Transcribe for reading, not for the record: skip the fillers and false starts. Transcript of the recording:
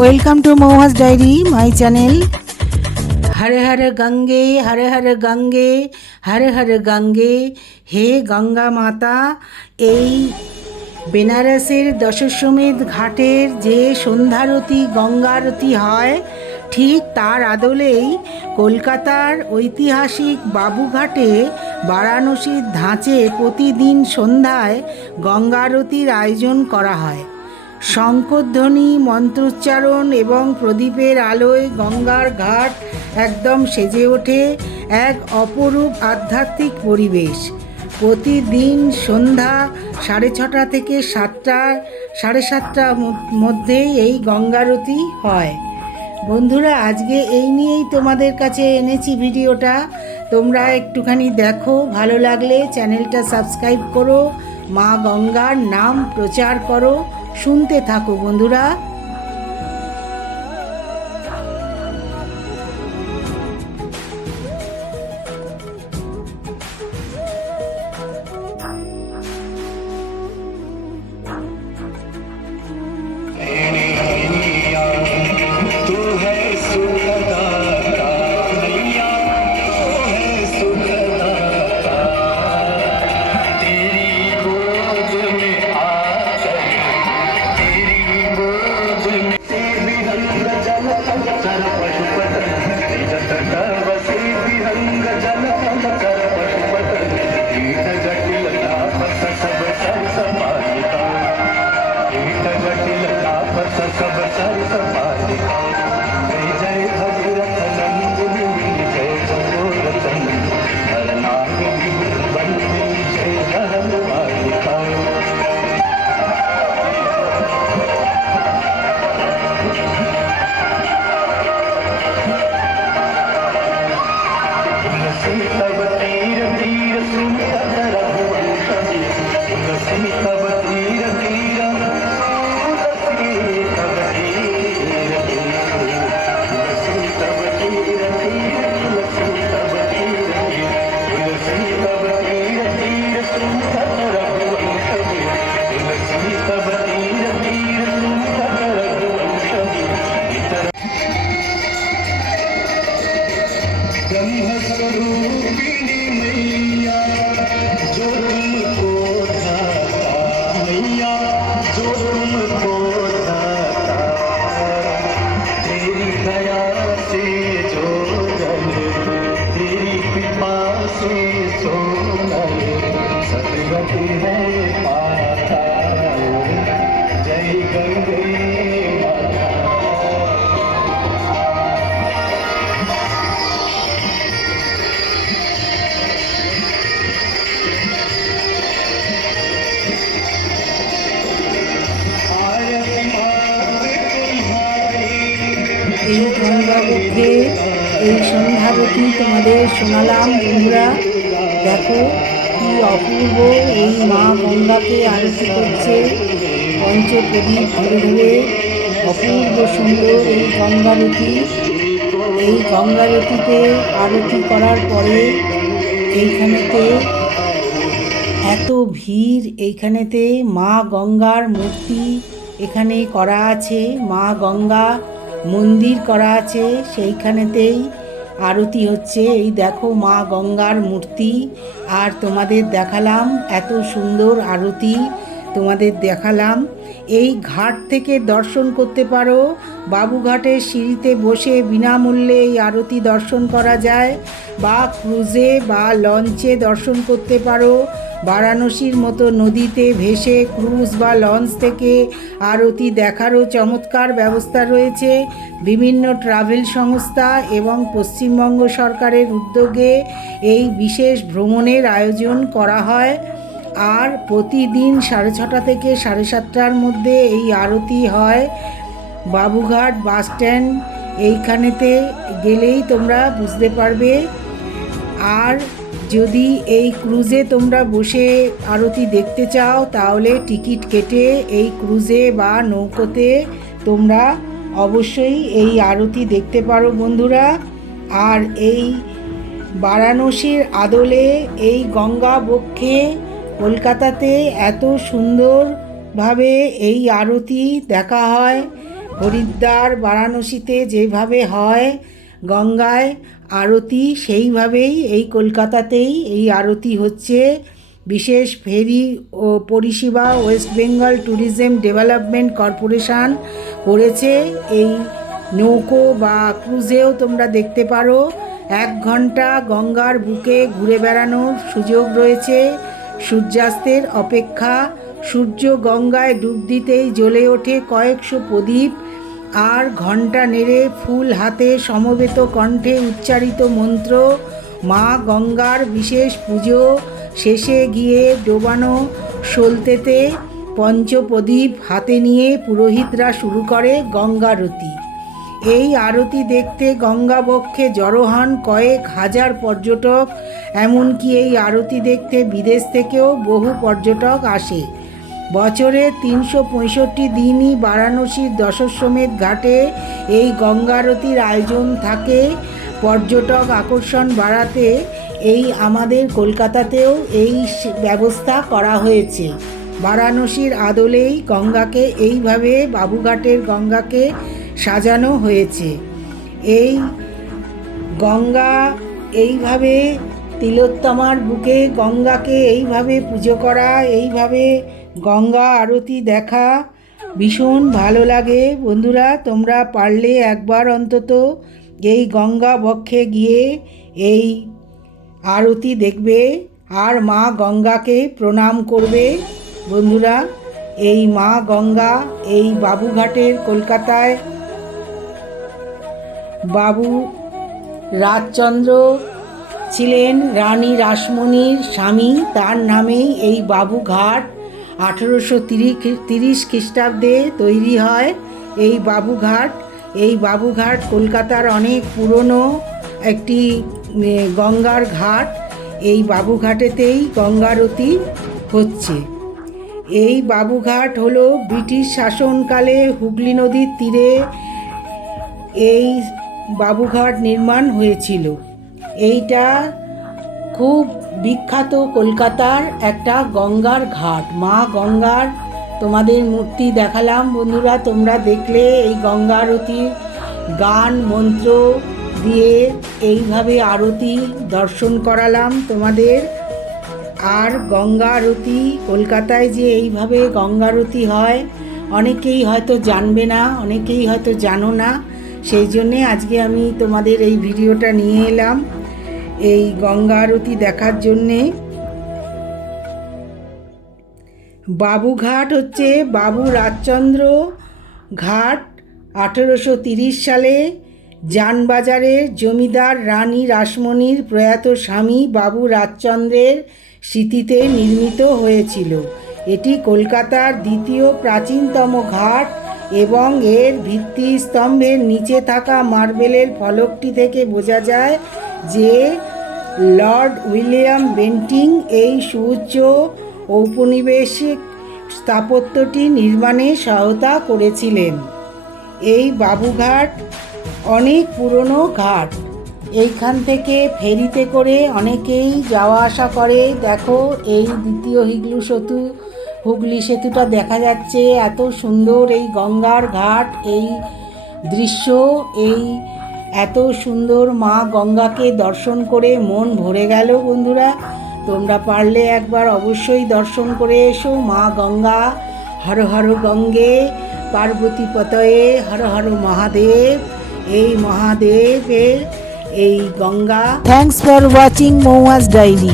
Welcome to Mouhas diary my channel. Hare Hare Gange, Hare Hare Gange, Hare Hare Gange. হে গঙ্গা মাতা, এই বেনারসের দশশ্বমেধ ঘাটের যে সন্ধ্যারতি গঙ্গারতি হয়, ঠিক তার আদলেই কলকাতার ঐতিহাসিক বাবুঘাটে বারাণসীর ধাঁচে প্রতিদিন সন্ধ্যায় গঙ্গারতির আয়োজন করা হয়। শঙ্খধ্বনি, মন্ত্রোচ্চারণ এবং প্রদীপের আলোয় গঙ্গার ঘাট একদম সেজে ওঠে এক অপরূপ আধ্যাত্মিক পরিবেশ। প্রতিদিন সন্ধ্যা 6:30 থেকে 7:30 মধ্যে এই গঙ্গারতি হয়। বন্ধুরা, আজকে এই নিয়েই তোমাদের কাছে এনেছি ভিডিওটা। তোমরা একটুখানি দেখো, ভালো লাগলে চ্যানেলটা সাবস্ক্রাইব করো, মা গঙ্গার নাম প্রচার করো, শুনতে থাকো বন্ধুরা। এই গঙ্গাবক্ষে এই সন্ধ্যারতি তোমাদের শোনালাম বন্ধুরা। দেখো কি অপূর্ব, এই মা গঙ্গাকে আরতি করছে পঞ্চপ্রদীপ ধরে ধরে। অপূর্ব সুন্দর এই গঙ্গারতি। এই গঙ্গারতিতে আরতি করার পরে এইখানেতে এত ভিড়, এইখানেতে মা গঙ্গার মূর্তি এখানে করা আছে, মা গঙ্গা মন্দির করা আছে, সেইখানেতেই আরতি হচ্ছে। এই দেখো মা গঙ্গার মূর্তি। আর তোমাদের দেখালাম এত সুন্দর আরতি, তোমাদের দেখালাম। এই ঘাট থেকে দর্শন করতে পারো, বাবুঘাটের সিঁড়িতে বসে বিনামূল্যে এই আরতি দর্শন করা যায়, বা ক্রুজে বা লঞ্চে দর্শন করতে পারো। বারাণসীর মতো নদীতে ভেসে ক্রুজ বা লঞ্চ থেকে আরতি দেখারও চমৎকার ব্যবস্থা রয়েছে। বিভিন্ন ট্রাভেল সংস্থা এবং পশ্চিমবঙ্গ সরকারের উদ্যোগে এই বিশেষ ভ্রমণের আয়োজন করা হয়। আর প্রতিদিন 6:30 থেকে 7:30 মধ্যে এই আরতি হয়। বাবুঘাট বাস স্ট্যান্ড এইখানেতে গেলেই তোমরা বুঝতে পারবে। আর যদি এই ক্রুজে তোমরা বসে আরতি দেখতে চাও, তাহলে টিকিট কেটে এই ক্রুজে বা নৌকোতে তোমরা অবশ্যই এই আরতি দেখতে পারো বন্ধুরা। আর এই বারাণসীর আদলে এই গঙ্গা বক্ষে কলকাতাতে এত সুন্দরভাবে এই আরতি দেখা হয়। হরিদ্বার বারাণসীতে যেভাবে হয় গঙ্গায় আরতি, সেইভাবেই এই কলকাতাতেই এই আরতি হচ্ছে। বিশেষ ফেরি ও পরিষেবা West Bengal tourism development corporation করেছে। এই নৌকো বা ক্রুজেও তোমরা দেখতে পারো। 1 ঘন্টা গঙ্গার বুকে ঘুরে বেড়ানোর সুযোগ রয়েছে। সূর্যাস্তের অপেক্ষা। সূর্য গঙ্গায় ডুব দিতেই জ্বলে ওঠে কয়েকশো প্রদীপ, আর ঘণ্টা নেড়ে ফুল হাতে সমবেত কণ্ঠে উচ্চারিত মন্ত্র। মা গঙ্গার বিশেষ পুজো শেষে গিয়ে ডোবানো সলতেতে পঞ্চপ্রদীপ হাতে নিয়ে পুরোহিতরা শুরু করে গঙ্গারতি। এই আরতি দেখতে গঙ্গা বক্ষে জড়ো হন কয়েক হাজার পর্যটক। এমনকি এই আরতি দেখতে বিদেশ থেকেও বহু পর্যটক আসে। বছরে 365 দিনই বারাণসীর দশশ্বমেধ ঘাটে এই গঙ্গারতির আয়োজন থাকে। পর্যটক আকর্ষণ বাড়াতে এই আমাদের কলকাতাতেও এই ব্যবস্থা করা হয়েছে। বারাণসীর আদলেই গঙ্গাকে এইভাবে বাবুঘাটের গঙ্গাকে সাজানো হয়েছে। এই গঙ্গা এইভাবে তিলোত্তমার বুকে গঙ্গাকে এইভাবে পুজো করা, এইভাবে গঙ্গা আরতি দেখা ভীষণ ভালো লাগে। বন্ধুরা, তোমরা পারলে একবার অন্তত এই গঙ্গা বক্ষে গিয়ে এই আরতি দেখবে আর মা গঙ্গাকে প্রণাম করবে। বন্ধুরা, এই মা গঙ্গা এই বাবুঘাটের কলকাতায় বাবু রাজচন্দ্র ছিলেন রানী রাসমণির স্বামী, তার নামেই এই বাবুঘাট। 1830 খ্রিস্টাব্দে তৈরি হয় এই বাবুঘাট। এই বাবুঘাট কলকাতার অনেক পুরনো একটি গঙ্গার ঘাট। এই বাবুঘাটেতেই গঙ্গারতি হচ্ছে। এই বাবুঘাট হলো ব্রিটিশ শাসনকালে হুগলি নদীর তীরে এই বাবুঘাট নির্মাণ হয়েছিল। এইটা খুব বিখ্যাত কলকাতার একটা গঙ্গার ঘাট। মা গঙ্গার তোমাদের মূর্তি দেখালাম। বন্ধুরা, তোমরা দেখলে এই গঙ্গা আরতির গান মন্ত্র দিয়ে এইভাবে আরতি দর্শন করালাম তোমাদের। আর গঙ্গা আরতি কলকাতায় যে এইভাবে গঙ্গা আরতি হয় অনেকেই হয়তো জানবে না, অনেকেই হয়তো জানো না। সেই জন্যে আজকে আমি তোমাদের এই ভিডিওটা নিয়ে এলাম এই গঙ্গা আরতি দেখার জন্যে। বাবুঘাট হচ্ছে বাবু রাজচন্দ্র ঘাট। 1830 সালে জানবাজারের জমিদার রানী রাসমণির প্রয়াত স্বামী বাবু রাজচন্দ্রের স্মৃতিতে নির্মিত হয়েছিল। এটি কলকাতার দ্বিতীয় প্রাচীনতম ঘাট এবং এর ভিত্তিস্তম্ভের নিচে থাকা মার্বেলের ফলকটি থেকে বোঝা যায় যে লর্ড উইলিয়াম বেন্টিং এই সুউচ্চ ঔপনিবেশিক স্থাপত্যটি নির্মাণে সহায়তা করেছিলেন। এই বাবুঘাট অনেক পুরনো ঘাট। এইখান থেকে ফেরিতে করে অনেকেই যাওয়া আসা করে। দেখো, এই দ্বিতীয় হুগলি সেতুটা দেখা যাচ্ছে। এত সুন্দর এই গঙ্গার ঘাট, এই দৃশ্য, এই এত সুন্দর মা গঙ্গাকে দর্শন করে মন ভরে গেল। বন্ধুরা, তোমরা পারলে একবার অবশ্যই দর্শন করে এসো। মা গঙ্গা, হর হর গঙ্গে, পার্বতী পতয়ে, হর হর মহাদেব। এই মহাদেবের এই Ganga. Thanks for watching Mouhas diary.